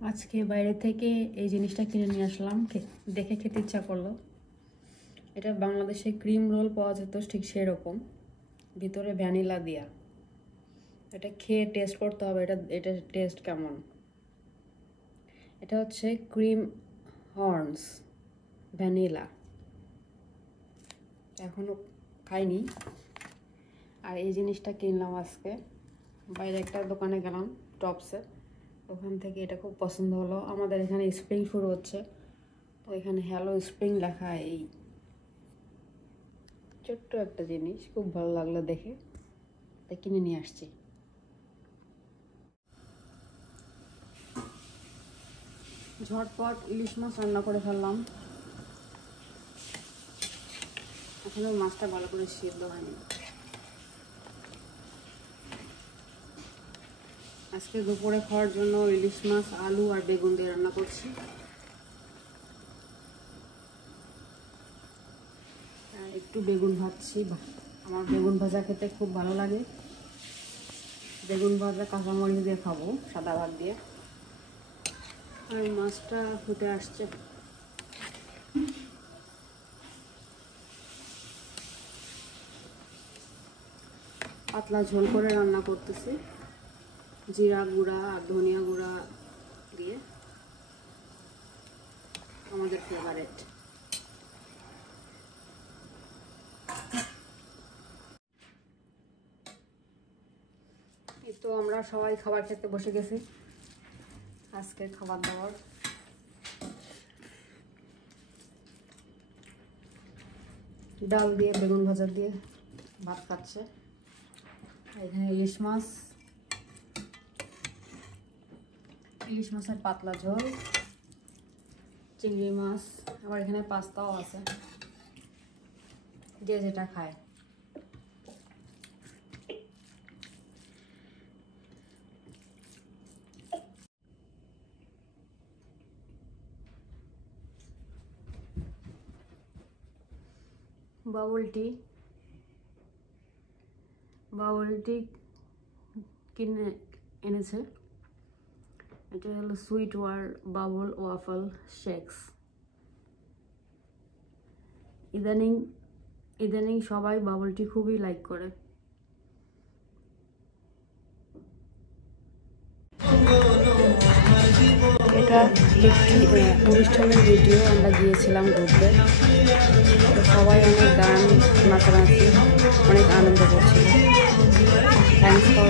আজকে বাইরে থেকে এই জিনিসটা কিনে নিয়ে আসলাম, দেখে খেতে ইচ্ছা করলো। এটা বাংলাদেশে ক্রিম রোল পাওয়া যেত ঠিক সেরকম, ভিতরে ভ্যানিলা দিয়া। এটা খেয়ে টেস্ট করতে হবে, এটা টেস্ট কেমন। এটা হচ্ছে ক্রিম হর্নস ভ্যানিলা, এখনো খাইনি। আর এই জিনিসটা কিনলাম আজকে, বাইরে একটা দোকানে গেলাম টপসে, ওখান থেকে এটা খুব পছন্দ হলো। আমাদের এখানে স্প্রিং শুরু হচ্ছে, তো এখানে হ্যালো স্প্রিং লেখা। এই ছোট্ট একটা জিনিস খুব ভালো লাগলো দেখে, তাই কিনে নিয়ে আসছি। ঝটপট ইলিশ মাছ রান্না করে ফেললাম। এখনো মাছটা ভালো করে সিদ্ধ হয়নি। আজকে দুপুরে খাওয়ার জন্য ইলিশ মাছ আলু আর বেগুন দিয়ে রান্না করছি। আর একটু বেগুন ভাজছি, আমার বেগুন ভাজা খেতে খুব ভালো লাগে। বেগুন ভাজা কাঁচামরিচ দিয়ে খাবো, সাদা ভাত দিয়ে। আর মাছটা ফুটে আসছে। পাতলা ঝোল করে রান্না করতেছি, জিরা গুঁড়া আর ধনিয়া গুঁড়া দিয়ে, আমাদের ফেভারিট। এই তো আমরা সবাই খাবার খেতে বসে গেছি। আজকের খাবার দাবার ডাল দিয়ে বেগুন ভাজা দিয়ে ভাত খাচ্ছে। এখানে ইলিশ মাছের পাতলা ঝোল, চিংড়ি মাছ, আবার এখানে পাস্তাও আছে, যে যেটা খায়। বাবল টি কিনে এনেছে। এটা হলো সুইট বাবল ওয়াফল শেকস। ইদানিং সবাই বাবল টি খুবই লাইক করে। এটা একটি অনুষ্ঠানের ভিডিও, আমরা গিয়েছিলাম ঘুরতে। সবাই অনেক গান নাচানাচি, অনেক আনন্দ করছিল। Thanks for